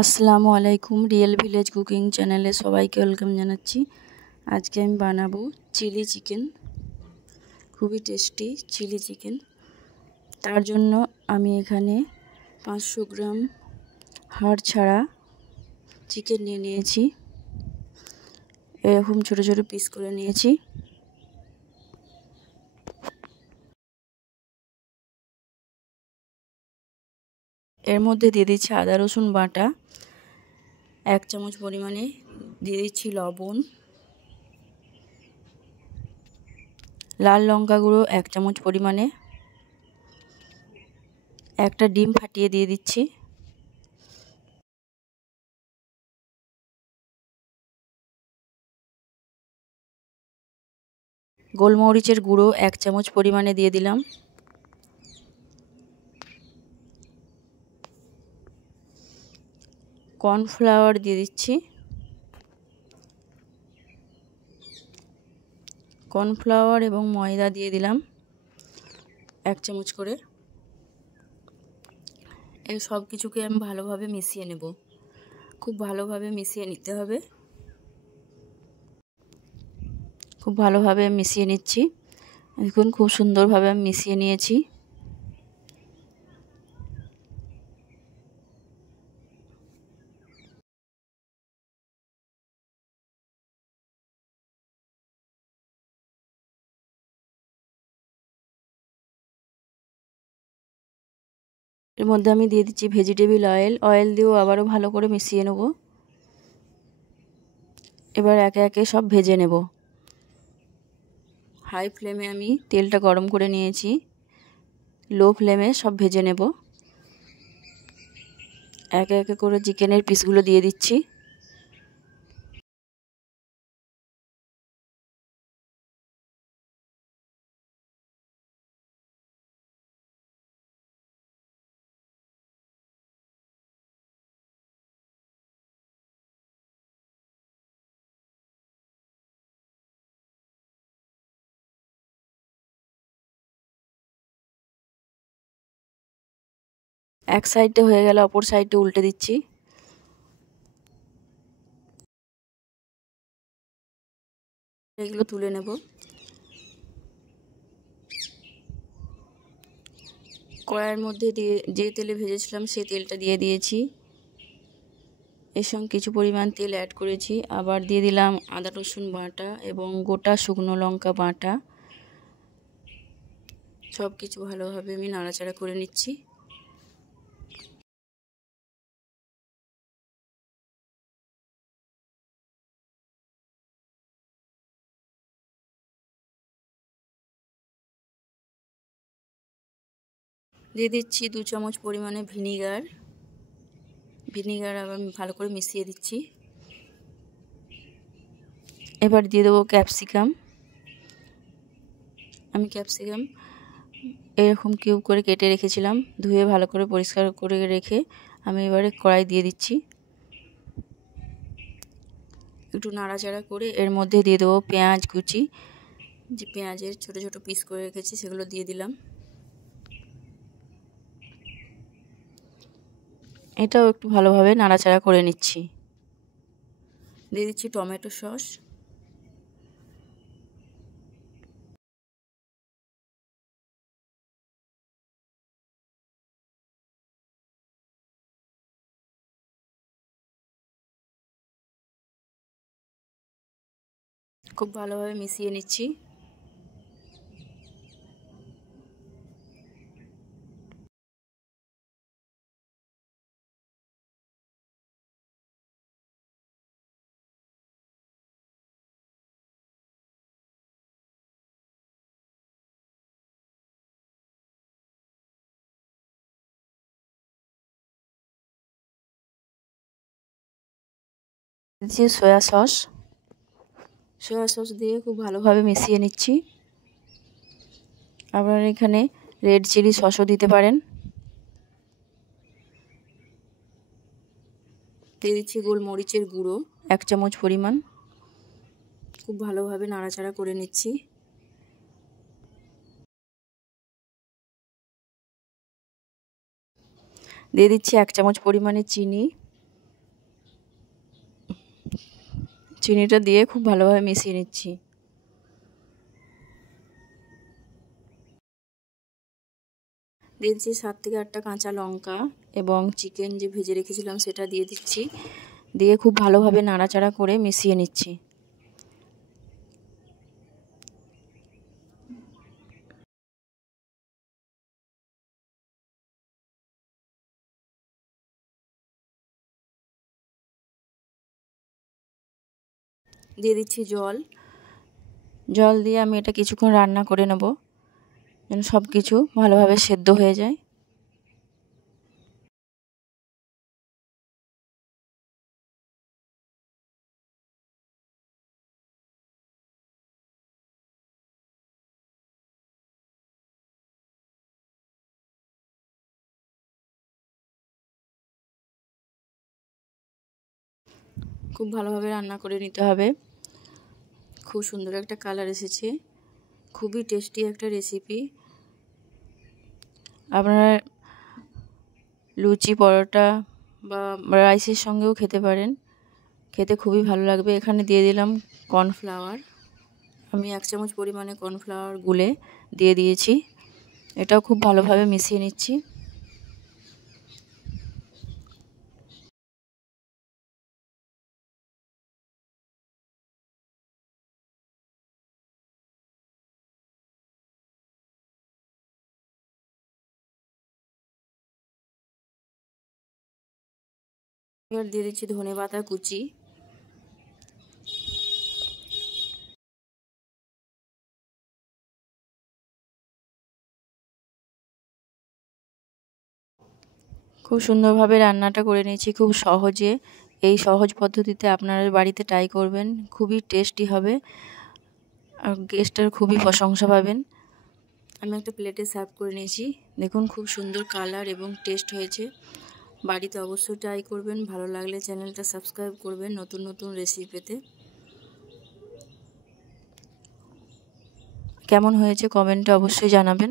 আসসালামু আলাইকুম। Real village cooking চ্যানেলে সবাইকে ওয়েলকাম জানাচ্ছি। আজকে আমি বানাবো চিলি চিকেন, খুবই টেস্টি চিলি চিকেন। তার জন্য আমি এখানে 500 গ্রাম হাড় ছাড়া চিকেন নিয়ে নিয়েছি। এরকম ছোট ছোট পিস করে নিয়েছি। এর মধ্যে দিয়ে দিচ্ছি আদা রসুন বাটা 1 চামচ পরিমাণে, দিয়ে দিচ্ছি লবণ, লাল লঙ্কা গুঁড়ো 1 চামচ পরিমাণে, একটা ডিম ফাটিয়ে দিয়ে দিচ্ছি, গোলমরিচের গুঁড়ো 1 চামচ পরিমাণে দিয়ে দিলাম, কর্নফ্লাওয়ার দিয়ে দিচ্ছি, কর্নফ্লাওয়ার এবং ময়দা দিয়ে দিলাম 1 চামচ করে। এই সব কিছুকে আমি ভালোভাবে মিশিয়ে নেব। খুব ভালোভাবে মিশিয়ে নিতে হবে। খুব ভালোভাবে মিশিয়ে নিচ্ছি। দেখুন খুব সুন্দরভাবে আমি মিশিয়ে নিয়েছি। এর মধ্যে আমি দিয়ে দিচ্ছি ভেজিটেবল অয়েল। অয়েল দিয়েও আবারও ভালো করে মিশিয়ে নেব। এবার একে একে সব ভেজে নেব। হাই ফ্লেমে আমি তেলটা গরম করে নিয়েছি। লো ফ্লেমে সব ভেজে নেব। একে একে করে চিকেনের পিসগুলো দিয়ে দিচ্ছি। এক সাইডে হয়ে গেলে অপর সাইডে উল্টে দিচ্ছি। এগুলো তুলে নেব। কড়াইয়ের মধ্যে দিয়ে যে তেলে ভেজেছিলাম সেই তেলটা দিয়ে দিয়েছি। এর সঙ্গে কিছু পরিমাণ তেল অ্যাড করেছি। আবার দিয়ে দিলাম আদা রসুন বাটা এবং গোটা শুকনো লঙ্কা বাটা। সব কিছু ভালোভাবে আমি নাড়াচাড়া করে নিচ্ছি। দিয়ে দিচ্ছি 2 চামচ পরিমাণে ভিনিগার। আবার আমি ভালো করে মিশিয়ে দিচ্ছি। এবার দিয়ে দেবো ক্যাপসিকাম। আমি ক্যাপসিকাম এরকম কিউব করে কেটে রেখেছিলাম। ধুয়ে ভালো করে পরিষ্কার করে রেখে আমি এবারে কড়াই দিয়ে দিচ্ছি। একটু নাড়াচাড়া করে এর মধ্যে দিয়ে দেবো পেঁয়াজ কুচি। যে পেঁয়াজের ছোট ছোট পিস করে রেখেছি সেগুলো দিয়ে দিলাম। এটাও একটু ভালোভাবে নাড়াচাড়া করে নিচ্ছি। দিয়ে দিচ্ছি টমেটো সস। খুব ভালোভাবে মিশিয়ে নিচ্ছি। দিচ্ছি সয়া সস দিয়ে খুব ভালোভাবে মিশিয়ে নিচ্ছি। আপনারা এখানে রেড চিলি সসও দিতে পারেন। দিয়ে দিচ্ছি গোলমরিচের গুঁড়ো 1 চামচ পরিমাণ। খুব ভালোভাবে নাড়াচাড়া করে নিচ্ছি। দিয়ে দিচ্ছি 1 চামচ পরিমাণে চিনি। চিনিটা দিয়ে খুব ভালোভাবে মিশিয়ে নিচ্ছি। দিয়ে দিচ্ছি 7 থেকে 8টা কাঁচা লঙ্কা এবং চিকেন যে ভেজে রেখেছিলাম সেটা দিয়ে দিচ্ছি। দিয়ে খুব ভালোভাবে নাড়াচাড়া করে মিশিয়ে নিচ্ছি। দিয়ে দিচ্ছি জল। জল দিয়ে আমি এটা কিছুক্ষণ রান্না করে নেব যেন সব কিছু ভালোভাবে সেদ্ধ হয়ে যায়। খুব ভালোভাবে রান্না করে নিতে হবে। খুব সুন্দর একটা কালার এসেছে। খুবই টেস্টি একটা রেসিপি। আপনারা লুচি, পরোটা বা রাইসের সঙ্গেও খেতে পারেন। খেতে খুবই ভালো লাগবে। এখানে দিয়ে দিলাম কর্নফ্লাওয়ার। আমি 1 চামচ পরিমাণে কর্নফ্লাওয়ার গুলে দিয়ে দিয়েছি। এটাও খুব ভালোভাবে মিশিয়ে নিচ্ছি। এবার দিয়ে দিচ্ছি ধনেপাতা কুচি। খুব সুন্দরভাবে রান্নাটা করে নিয়েছি খুব সহজে। এই সহজ পদ্ধতিতে আপনারা বাড়িতে ট্রাই করবেন। খুবই টেস্টি হবে আর গেস্টরা খুবই প্রশংসা পাবেন। আমি একটা প্লেটে সার্ভ করে নিয়েছি। দেখুন খুব সুন্দর কালার এবং টেস্ট হয়েছে। বাড়িতে অবশ্যই ট্রাই করবেন। ভালো লাগলে চ্যানেলটা সাবস্ক্রাইব করবেন নতুন নতুন রেসিপি পেতে। কেমন হয়েছে কমেন্টে অবশ্যই জানাবেন।